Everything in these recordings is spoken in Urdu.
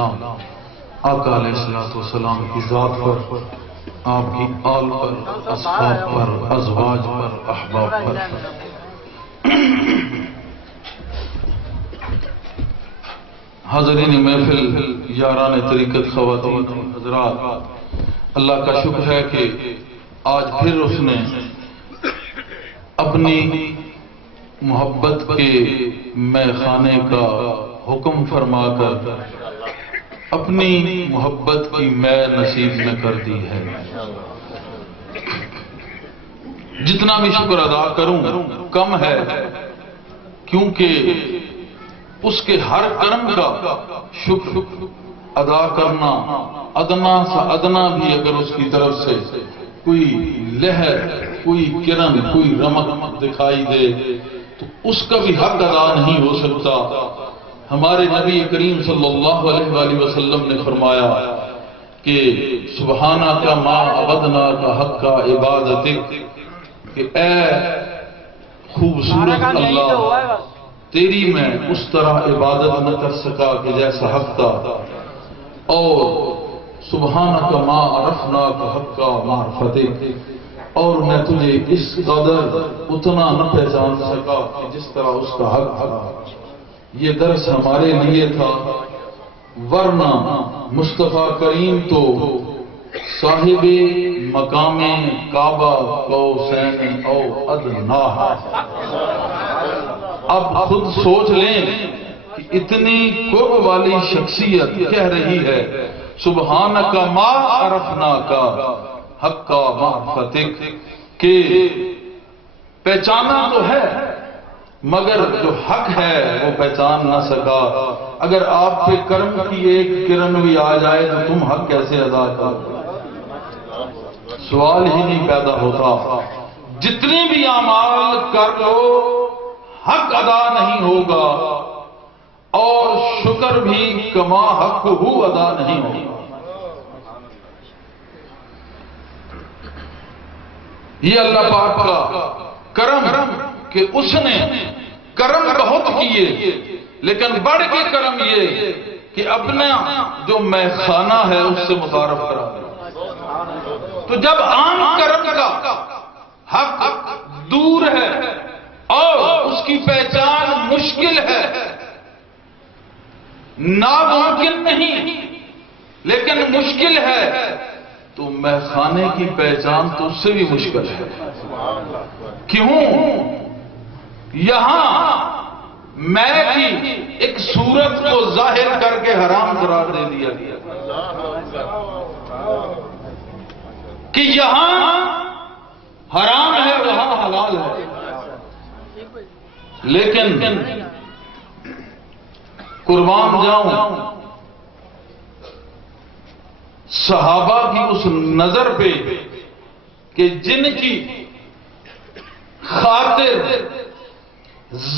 السلام آقا علیہ السلام کی ذات پر، آپ کی آل پر، اصحاب پر، ازواج پر، احباب پر۔ حاضرین محفل، یاران طریقت، خواتین حضرات، اللہ کا شکر ہے کہ آج پھر اس نے اپنی محبت کے میخانے کا حکم فرما کر اپنی محبت کی میں نصیب میں کر دی ہے۔ جتنا بھی شکر ادا کروں کم ہے، کیونکہ اس کے ہر کرم کا شکر ادا کرنا، ادنا سا ادنا بھی اگر اس کی طرف سے کوئی لہر، کوئی کرن، کوئی رمق دکھائی دے تو اس کا بھی حق ادا نہیں ہو سکتا۔ ہمارے نبی کریم صلی اللہ علیہ وآلہ وسلم نے فرمایا کہ سبحانہ کا ما عبدنا کا حق کا عبادتک، کہ اے خوبصورت اللہ، تیری میں اس طرح عبادت نہ کر سکا کہ جیسا حق تھا، اور سبحانہ کا ما عرفنا کا حق کا معرفتک، اور میں تجھے اس قدر اتنا نہ پہچان سکا کہ جس طرح اس کا حق تھا۔ یہ درس ہمارے لیے تھا، ورنہ مصطفیٰ کریم تو صاحب مقام کعبہ قوسین او ادنیٰ ہے۔ اب خود سوچ لیں کہ اتنی قرب والی شخصیت کہہ رہی ہے سبحانک ما عرفنا کا حق کا معرفتک، کہ پہچانا تو ہے مگر جو حق ہے وہ پہچان نہ سکا۔ اگر آپ پہ کرم کی ایک کرن بھی آ جائے تو تم حق کیسے ادا کر؟ سوال ہی نہیں پیدا ہوتا۔ جتنی بھی اعمال کر لو حق ادا نہیں ہوگا، اور شکر بھی کما حق ہو ادا نہیں ہوگا۔ یہ اللہ پاک کا کرم کہ اس نے کرم بہت کیے، لیکن بڑھ کے کرم یہ کہ اپنا جو میخانہ ہے اس سے متعارف کرا دیا۔ تو جب عام کرم کا حق دور ہے اور اس کی پہچان مشکل ہے، ناممکن نہیں لیکن مشکل ہے، تو میخانے کی پہچان تو اس سے بھی مشکل ہے۔ کیوں؟ یہاں میں کی ایک صورت کو ظاہر کر کے حرام قرار دے دیا گیا کہ یہاں حرام ہے وہاں حلال ہے، لیکن قربان جاؤں صحابہ کی اس نظر پہ کہ جن کی خاطر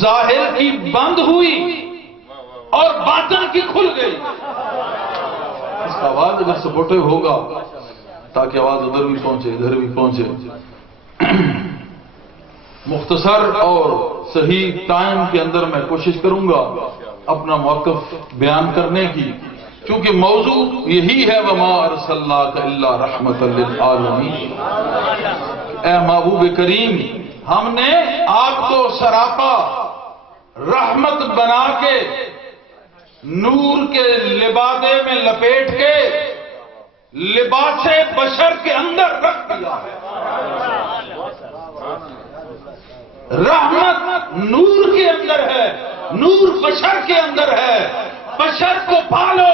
ظاہر کی بند ہوئی اور باطن کی کھل گئی۔ اس کا آواز اگر سپورٹو ہوگا تاکہ آواز ادھر بھی پہنچے ادھر بھی پہنچے۔ مختصر اور صحیح ٹائم کے اندر میں کوشش کروں گا اپنا موقف بیان کرنے کی، چونکہ موضوع یہی ہے وَمَا أَرْسَلْنَاكَ إِلَّا رَحْمَةً لِلْعَالَمِينَ۔ اے محبوب کریم، ہم نے آپ کو سراپا رحمت بنا کے نور کے لبادے میں لپیٹ کے لباس بشر کے اندر رکھ دیا ہے۔ رحمت نور کے اندر ہے، نور بشر کے اندر ہے۔ بشر کو پالو،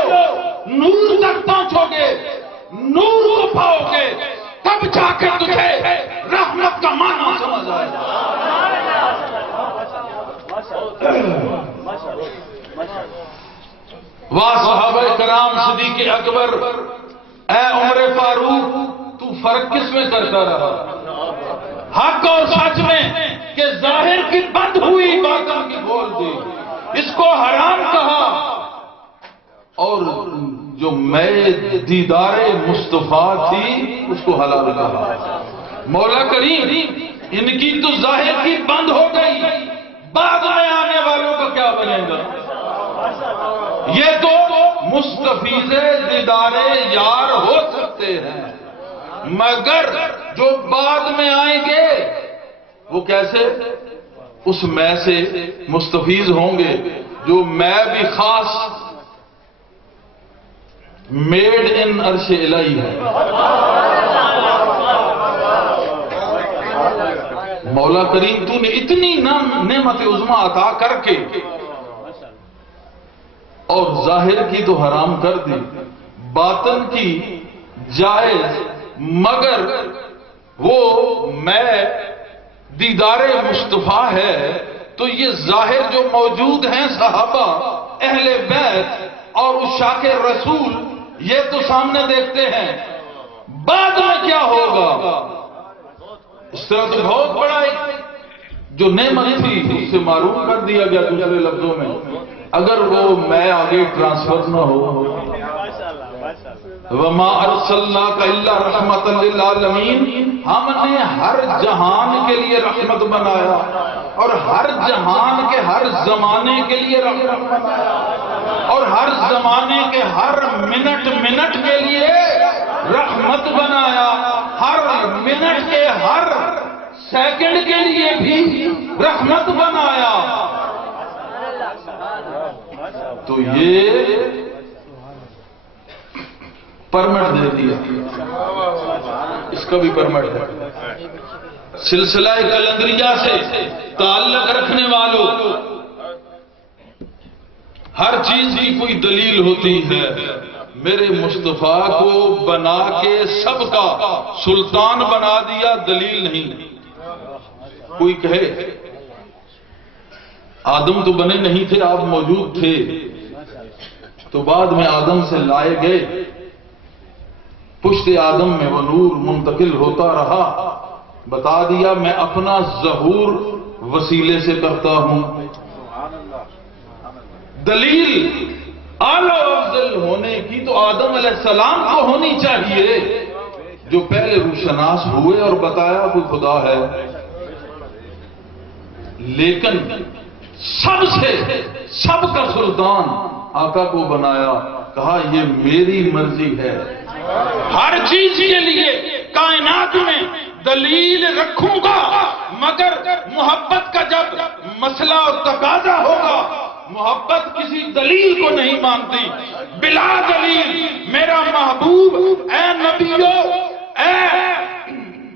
نور تک پہنچو گے، نور کو پاؤ گے، تب جا کے تجھے رحمت کا معنی سمجھ آئے گا۔ واہ صحابہ کرام، صدیق اکبر، اے عمر فاروق، تو فرق کس میں کرتا رہا؟ حق اور سچ میں، کہ ظاہر کی بند ہوئی باطن کی کھول دی، اس کو حرام کہا، اور جو میں دیدار مصطفیٰ تھی اس کو حلال کہا۔ مولا کریم، ان کی تو ظاہر کی بند ہو گئی، بعد میں آنے والوں کا کیا بنے گا؟ یہ تو مستفیض دیدار یار ہو سکتے ہیں، مگر جو بعد میں آئیں گے وہ کیسے؟ اس میں سے مستفیض ہوں گے جو میں بھی خاص میڈ ان عرش الہی ہے۔ مولا کریم تو نے اتنی نعمت عظمیٰ عطا کر کے اور ظاہر کی تو حرام کر دی، باطن کی جائز، مگر وہ میں دیدار مصطفیٰ ہے تو یہ ظاہر جو موجود ہیں صحابہ، اہل بیت اور عشاق رسول، یہ تو سامنے دیکھتے ہیں، بعد میں کیا ہوگا؟ اس طرح تو بہت بڑا جو نعمت تھی اس سے معروف کر دیا گیا دوسرے لفظوں میں، اگر وہ میں آگے ٹرانسفر نہ ہو۔ وَمَا أَرْسَلْنَاكَ إِلَّا رَحْمَةً لِلْعَالَمِينَ، ہم نے ہر جہان کے لیے رحمت بنایا اور ہر جہان کے ہر زمانے کے لیے رحمت بنایا اور ہر زمانے کے ہر منٹ کے لیے رحمت بنایا، ہر منٹ کے ہر سیکنڈ کے لیے بھی رحمت بنایا۔ تو یہ پرمٹ دے دیا، اس کا بھی پرمٹ ہے۔ سلسلہ کلندریہ سے تعلق رکھنے والوں، ہر چیز کی کوئی دلیل ہوتی ہے، میرے مصطفیٰ کو بنا کے سب کا سلطان بنا دیا، دلیل نہیں۔ کوئی کہے آدم تو بنے نہیں تھے، آپ موجود تھے، تو بعد میں آدم سے لائے گئے، پشت آدم میں وہ نور منتقل ہوتا رہا، بتا دیا میں اپنا ظہور وسیلے سے کرتا ہوں۔ دلیل اعلی و افضل ہونے کی تو آدم علیہ السلام کو ہونی چاہیے، جو پہلے روشناس ہوئے اور بتایا کوئی خدا ہے، لیکن سب کا سلطان آقا کو بنایا، کہا یہ میری مرضی ہے، ہر چیز کے لیے کائنات میں دلیل رکھوں گا، مگر محبت کا جب مسئلہ اور تقاضا ہوگا، محبت کسی دلیل کو نہیں مانتی، بلا دلیل میرا محبوب، اے نبیو، اے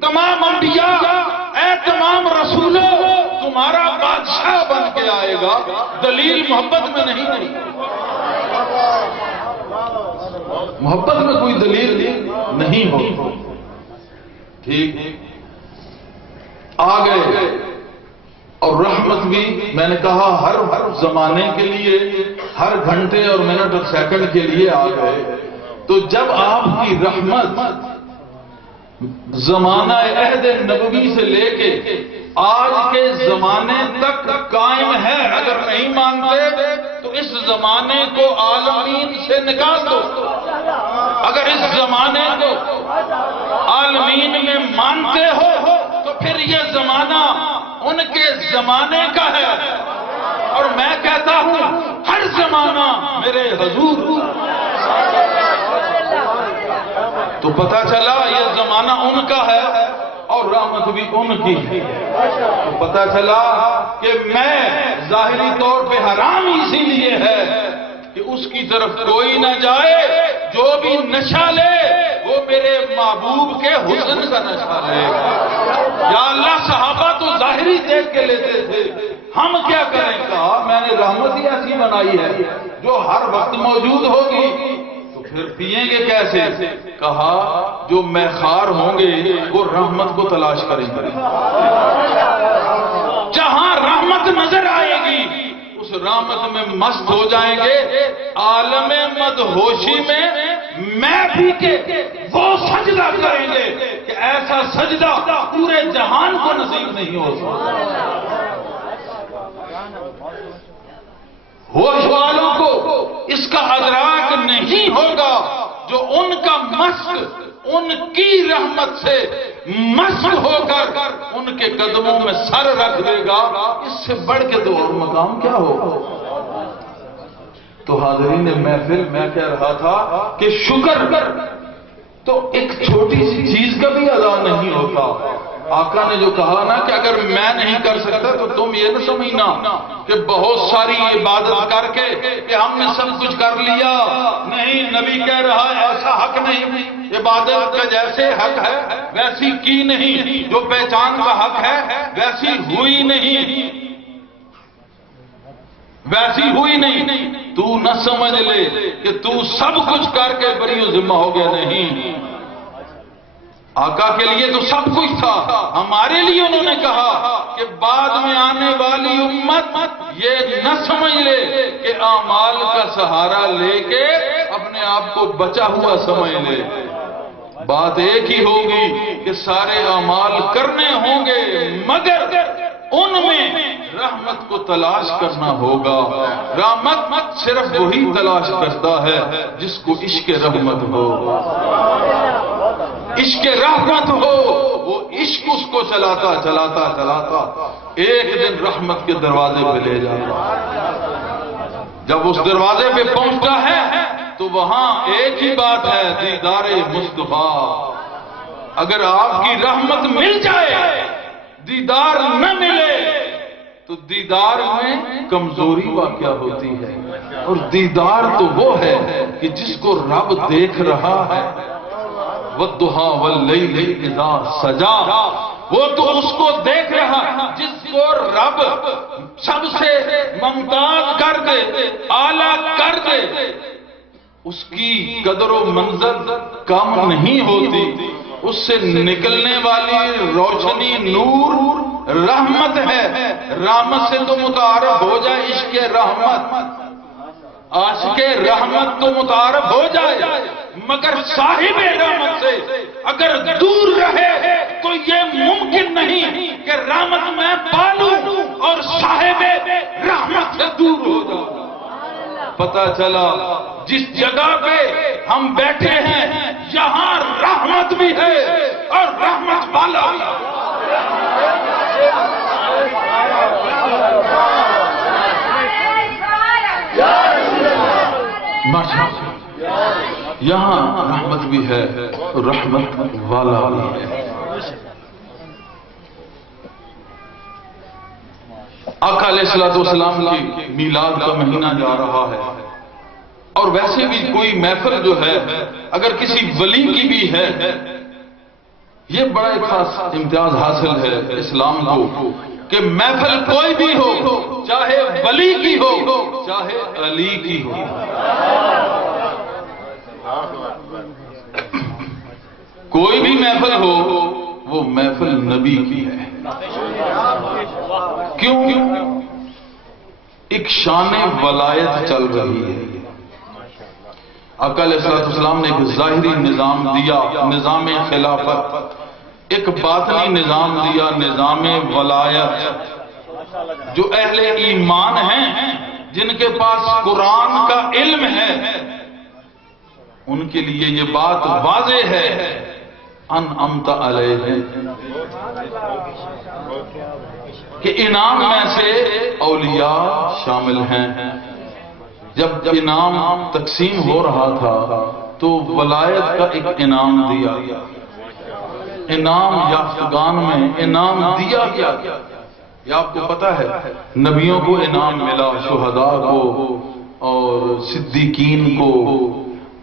تمام انبیاء، اے تمام رسولوں، تمہارا بادشاہ بن کے آئے گا، دلیل محبت میں نہیں۔ محبت میں کوئی دلیل نہیں ہو۔ ٹھیک آ گئے، اور رحمت بھی میں نے کہا ہر زمانے کے لیے، ہر گھنٹے اور منٹ اور سیکنڈ کے لیے آ گئے۔ تو جب آپ کی رحمت زمانہ عہد نبوی سے لے کے آج کے زمانے تک قائم ہے، اگر نہیں مانتے تو اس زمانے کو عالمین سے نکال دو، اگر اس زمانے کو عالمین میں مانتے ہو تو پھر یہ زمانہ ان کے زمانے کا ہے، اور میں کہتا ہوں ہر زمانہ میرے حضور۔ تو پتہ چلا یہ زمانہ ان کا ہے اور رحمت بھی ان کی ہے۔ تو پتہ چلا کہ میں ظاہری طور پہ حرام اسی لیے ہے کہ اس کی طرف کوئی نہ جائے، جو بھی نشہ لے وہ میرے محبوب کے حسن کا نشہ لے۔ یا اللہ صحابہ تو ظاہری دیکھ کے لیتے تھے، ہم کیا کریں؟ کہا میں نے رحمت ہی ایسی بنائی ہے جو ہر وقت موجود ہوگی، تو پھر پیئیں گے کیسے؟ کہا جو میخوار ہوں گے وہ رحمت کو تلاش کریں گے، جہاں رحمت نظر آئے گی اس رحمت میں مست ہو جائیں گے، عالم مدہوشی میں بھی کے وہ سجدہ کریں گے کہ ایسا سجدہ پورے جہان کو نصیب نہیں ہو سکتا۔ ہوش والوں کو اس کا ادراک نہیں ہوگا، جو ان کا مست ان کی رحمت سے مست ہو کر ان کے قدموں میں سر رکھ دے گا، اس سے بڑھ کے تو اور مقام کیا ہوگا؟ تو حاضرین محفل، میں کہہ رہا تھا کہ شکر تو ایک چھوٹی سی چیز کا بھی ادا نہیں ہوتا۔ آقا نے جو کہا نا کہ اگر میں نہیں کر سکتا تو تم یہ نہ سمجھنا کہ بہت ساری عبادت کر کے کہ ہم نے سب کچھ کر لیا، نہیں، نبی کہہ رہا ہے ایسا حق نہیں، عبادت کا جیسے حق ہے ویسی کی نہیں، جو پہچان کا حق ہے ویسی ہوئی نہیں، ویسی ہوئی نہیں۔ تو نہ سمجھ لے کہ تو سب کچھ کر کے بری ذمہ ہو گیا، نہیں، آقا کے لیے تو سب کچھ تھا، ہمارے لیے انہوں نے کہا کہ بعد میں آنے والی امت یہ نہ سمجھ لے کہ اعمال کا سہارا لے کے اپنے آپ کو بچا ہوا سمجھ لے۔ بات ایک ہی ہوگی کہ سارے اعمال کرنے ہوں گے، مگر ان میں رحمت کو تلاش کرنا ہوگا۔ رحمت صرف وہی تلاش کرتا ہے جس کو عشق رحمت ہو، عشق رحمت ہو، وہ عشق اس کو چلاتا چلاتا چلاتا ایک دن رحمت کے دروازے پہ لے جاتا۔ جب اس دروازے پہ پہنچتا ہے تو وہاں ایک ہی بات ہے، دیدار مصطفیٰ۔ اگر آپ کی رحمت مل جائے، دیدار نہ ملے تو دیدار میں کمزوری واقع ہوتی ہے، اور دیدار تو وہ ہے کہ جس کو رب دیکھ رہا ہے، وَالضُّحَىٰ وَاللَّيْلِ إِذَا سَجَىٰ، وہ تو اس کو دیکھ رہا ہے جس کو رب سب سے ممتاز کر دے، اعلیٰ کر دے، اس کی قدر و منزل کم نہیں ہوتی، اس سے نکلنے والی روشنی نور رحمت ہے۔ رحمت سے تو متعارف ہو جائے عشق رحمت، عاشق رحمت تو متعارف ہو جائے، مگر صاحب رحمت سے اگر دور رہے تو یہ ممکن نہیں کہ رحمت میں پالوں اور صاحب رحمت سے دور ہو جاؤں۔ پتہ چلا جس جگہ پہ ہم بیٹھے ہیں یہاں رحمت بھی ہے اور رحمت والا بھی ہے۔ یہاں رحمت بھی ہے اور رحمت والا بھی ہے۔ آقا علیہ السلام کی میلاد کا مہینہ جا رہا ہے، اور ویسے بھی کوئی محفل جو ہے اگر کسی ولی کی بھی ہے، یہ بڑا ایک خاص امتیاز حاصل ہے اسلام کو کہ محفل کوئی بھی ہو، چاہے ولی کی ہو چاہے علی کی ہو، کوئی بھی محفل ہو وہ محفل نبی کی ہے۔ کیوں؟ ایک شان ولایت چل رہی ہے۔ آقا علیہ السلام نے ایک ظاہری نظام دیا، نظام خلافت، ایک باطنی نظام دیا، نظام ولایت۔ جو اہل ایمان ہیں، جن کے پاس قرآن کا علم ہے، ان کے لیے یہ بات واضح ہے، انعمت علیہم، کہ انعام میں سے اولیاء شامل ہیں۔ جب انعام تقسیم ہو رہا تھا تو ولایت کا ایک انعام دیا، انعام یافتگان میں انعام دیا گیا۔ یہ آپ کو پتا ہے نبیوں کو انعام ملا، شہداء کو اور صدیقین کو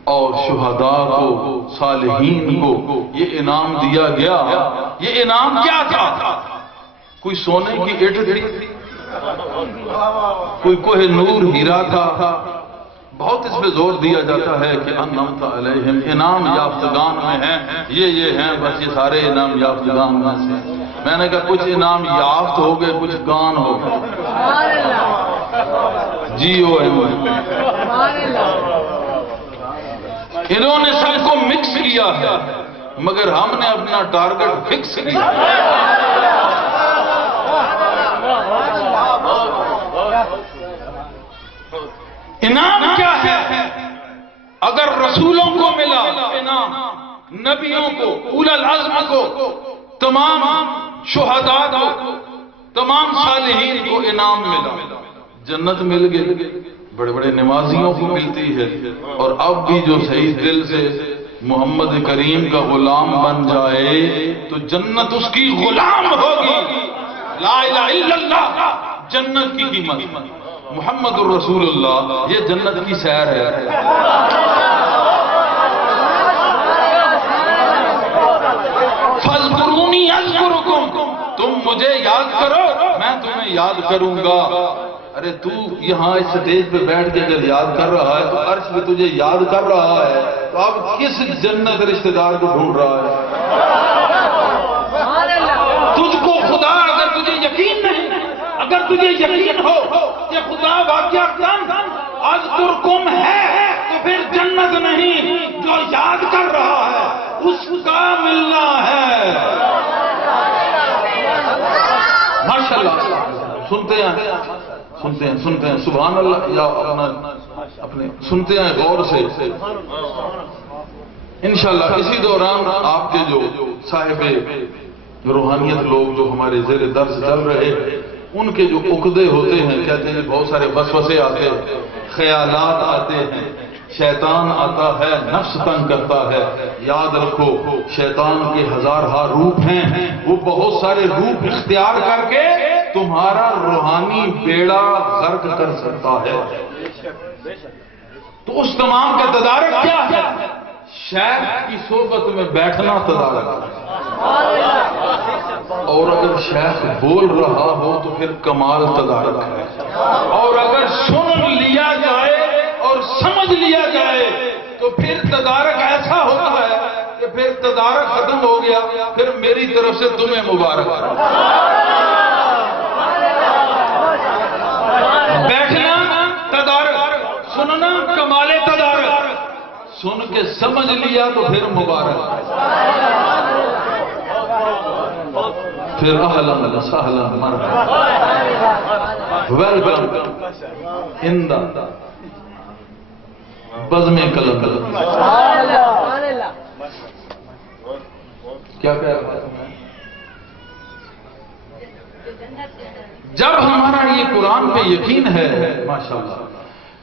اور شہداء کو، صالحین کو یہ انعام دیا گیا۔ یہ انعام کیا تھا؟ کوئی سونے کی اٹ تھی، کوئی کوہ نور ہیرا تھا۔ بہت اس پہ زور دیا جاتا ہے کہ انعمت علیہم، انعام یافتگان میں ہیں، یہ ہیں، بس یہ سارے انعام یافتگان میں سے۔ میں نے کہا کچھ انعام یافت ہو گئے، کچھ گان ہو گئے، انہوں نے سب کو مکس کیا ہے، مگر ہم نے اپنا ٹارگٹ فکس کیا۔ انعام کیا ہے؟ اگر رسولوں کو ملا انعام، نبیوں کو، اولو العزم کو، تمام شہداء کو، تمام صالحین کو انعام ملا، جنت مل گئی، بڑے بڑے نمازیوں کو ملتی ہے، اور اب بھی جو صحیح دل سے محمد کریم کا غلام بن جائے تو جنت اس کی غلام ہوگی۔ لا الہ الا اللہ جنت کی قیمت، محمد الرسول اللہ یہ جنت کی سیر ہے۔ فاذکرونی اذکرکم، تم مجھے یاد کرو میں تمہیں یاد کروں گا۔ ارے تو یہاں اس سٹیج پہ بیٹھ کے اگر یاد کر رہا ہے تو عرش بھی تجھے یاد کر رہا ہے، تو اب کس جنت رشتہ دار کو ڈھونڈ رہا ہے؟ تجھ کو خدا، اگر تجھے یقین نہیں، اگر تجھے یقین ہو کہ خدا واقعتاً اذکرکم ہے تو پھر جنت نہیں، جو یاد کر رہا ہے اس کا ملنا ہے۔ ماشاءاللہ سنتے ہیں سبحان اللہ، یا اپنے سنتے ہیں غور سے۔ انشاءاللہ اسی دوران آپ کے جو صاحب روحانیت لوگ جو ہمارے زیر درس چل رہے ان کے جو عقدے ہوتے ہیں، کہتے ہیں بہت سارے وسوسے آتے ہیں، خیالات آتے ہیں، شیطان آتا ہے، نفس تنگ کرتا ہے۔ یاد رکھو شیطان کے ہزارہا روپ ہیں، وہ بہت سارے روپ اختیار کر کے تمہارا روحانی بیڑا غرق کر سکتا ہے۔ تو اس تمام کا تدارک کیا ہے؟ شیخ کی صحبت میں بیٹھنا تدارک ہے، اور اگر شیخ بول رہا ہو تو پھر کمال تدارک ہے، اور اگر سن لیا جائے اور سمجھ لیا جائے تو پھر تدارک ایسا ہوتا ہے کہ پھر تدارک ختم ہو گیا، پھر میری طرف سے تمہیں مبارک۔ بیٹھنا تدارک، سننا کمال تدارک، سن کے سمجھ لیا تو پھر مبارک، پھر اہلا وسہلا مرحبا، ویلکم ان دا بزم قلم۔ کیا کہہ رہا ہے؟ جب ہمارا یہ قرآن پہ یقین ہے ماشاءاللہ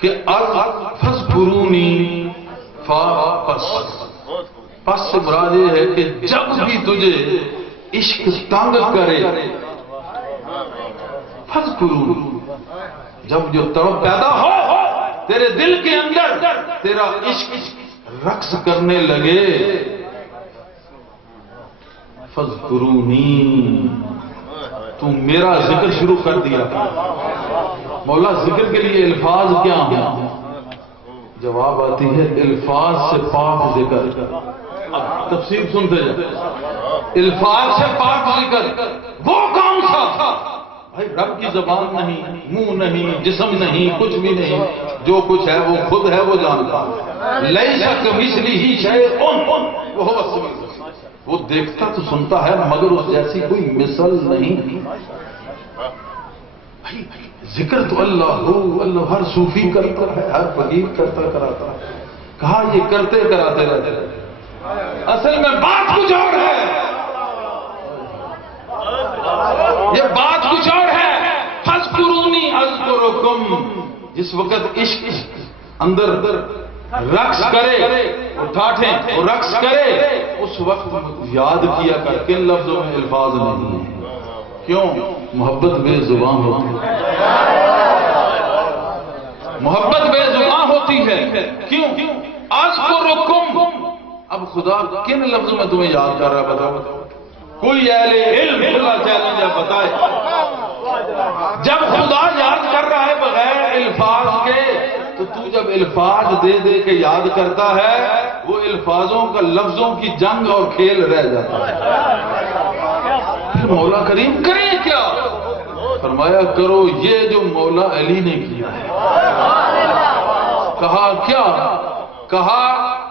کہ فاذکرونی پس سے مراد یہ ہے کہ جب بھی تجھے عشق تنگ کرے، فاذکرونی، جب جو طرف پیدا ہو تیرے دل کے اندر، تیرا عشق رقص کرنے لگے، فاذکرونی، تو میرا ذکر شروع کر دیا۔ مولا ذکر کے لیے الفاظ کیا ہیں؟ جواب آتی ہے الفاظ سے پاک ذکر۔ اب تفسیر سنتے جائیں، الفاظ سے پاک ذکر وہ کون سا؟ بھائی رب کی زبان نہیں، منہ نہیں، جسم نہیں، کچھ بھی نہیں، جو کچھ ہے وہ خود ہے، وہ جانتا ہے۔ لیس کمثلہ شیء وہو السمیع البصیر، وہ دیکھتا تو سنتا ہے مگر اس جیسی کوئی مثل نہیں۔ بھائی ذکر تو اللہ ہو، اللہ ہر صوفی کرتا ہے، ہر فقیر کرتا کراتا ہے، کہا یہ کرتے کراتے رہتے ہیں، اصل میں بات کچھ اور ہے، یہ بات کچھ اور ہے۔ فاذکرونی اذکرکم، جس وقت عشق اندر رقص کرے، اٹھاٹھیں اور رقص کرے، اس وقت یاد کیا کر، کن لفظوں میں الفاظ نہیں ہیں۔ کیوں؟ محبت بے زبان ہوتی ہے، محبت بے زبان ہوتی ہے۔ کیوں؟ اذکرکم، اب خدا کن لفظوں میں تمہیں یاد کر رہا ہے بتاؤ؟ کوئی اہل علم خدا چیلنج ہے بتائے۔ جب خدا یاد کر رہا ہے بغیر الفاظ کے، تو تو جب الفاظ دے دے کے یاد کرتا ہے، وہ الفاظوں کا لفظوں کی جنگ اور کھیل رہ جاتا ہے۔ پھر مولا کریم کریں کیا؟ فرمایا کرو یہ جو مولا علی نے کیا ہے۔ کہا کیا؟ کہا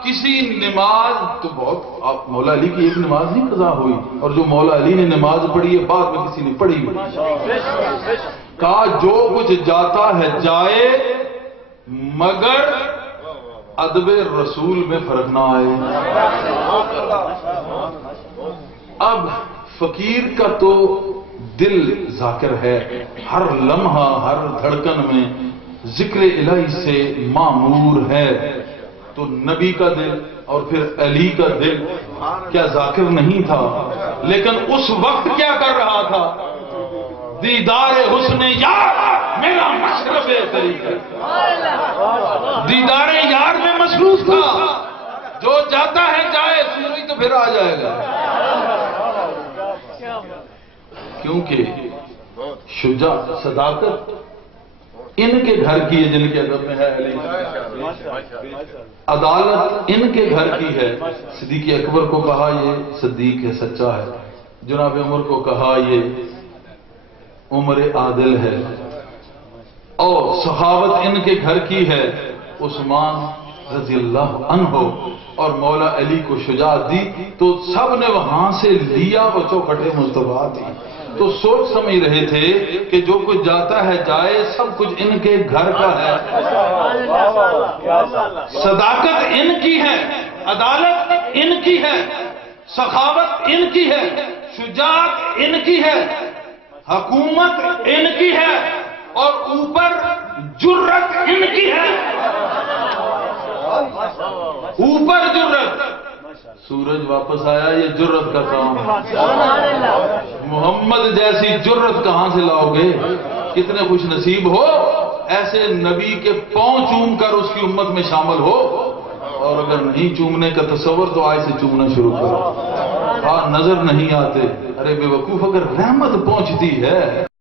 کسی نماز تو بہت، مولا علی کی ایک نماز نہیں قضا ہوئی، اور جو مولا علی نے نماز پڑھی ہے بعد میں کسی نے پڑھی ہوئی۔ کہا جو کچھ جاتا ہے جائے مگر ادب رسول میں فرق نہ آئے۔ اب فقیر کا تو دل ذاکر ہے، ہر لمحہ ہر دھڑکن میں ذکر الہی سے معمور ہے، تو نبی کا دل اور پھر علی کا دل کیا ذاکر نہیں تھا؟ لیکن اس وقت کیا کر رہا تھا؟ دیدار حسن یار میرا مشرب طریقہ، دیدار یار میں مصروف تھا۔ جو جاتا ہے جائے، سوری تو پھر آ جائے گا، کیونکہ شجاع صداقت ان کے گھر کی ہے جن کے ادب میں ہے علی، عدالت ان کے گھر کی ہے۔ صدیق اکبر کو کہا یہ صدیق ہے، سچا ہے، جناب عمر کو کہا یہ عمر عادل ہے، اور سخاوت ان کے گھر کی ہے، عثمان رضی اللہ عنہ، اور مولا علی کو شجاعت دی تو سب نے وہاں سے لیا، وہ چوکھٹے مصطفیٰ تھی، تو سوچ سمجھ رہے تھے کہ جو کچھ جاتا ہے جائے، سب کچھ ان کے گھر کا ہے۔ صداقت ان کی ہے، عدالت ان کی ہے، سخاوت ان کی ہے، شجاعت ان کی ہے، حکومت ان کی ہے، اور اوپر جرت ان کی ہے، اوپر جرت۔ سورج واپس آیا، یہ جرت کا کام ہے۔ محمد جیسی جرت کہاں سے لاؤ گے؟ کتنے خوش نصیب ہو ایسے نبی کے پاؤں چوم کر اس کی امت میں شامل ہو، اور اگر نہیں چومنے کا تصور تو آج سے چومنا شروع کرو۔ نظر نہیں آتے، ارے بے وقوف، اگر رحمت پہنچتی ہے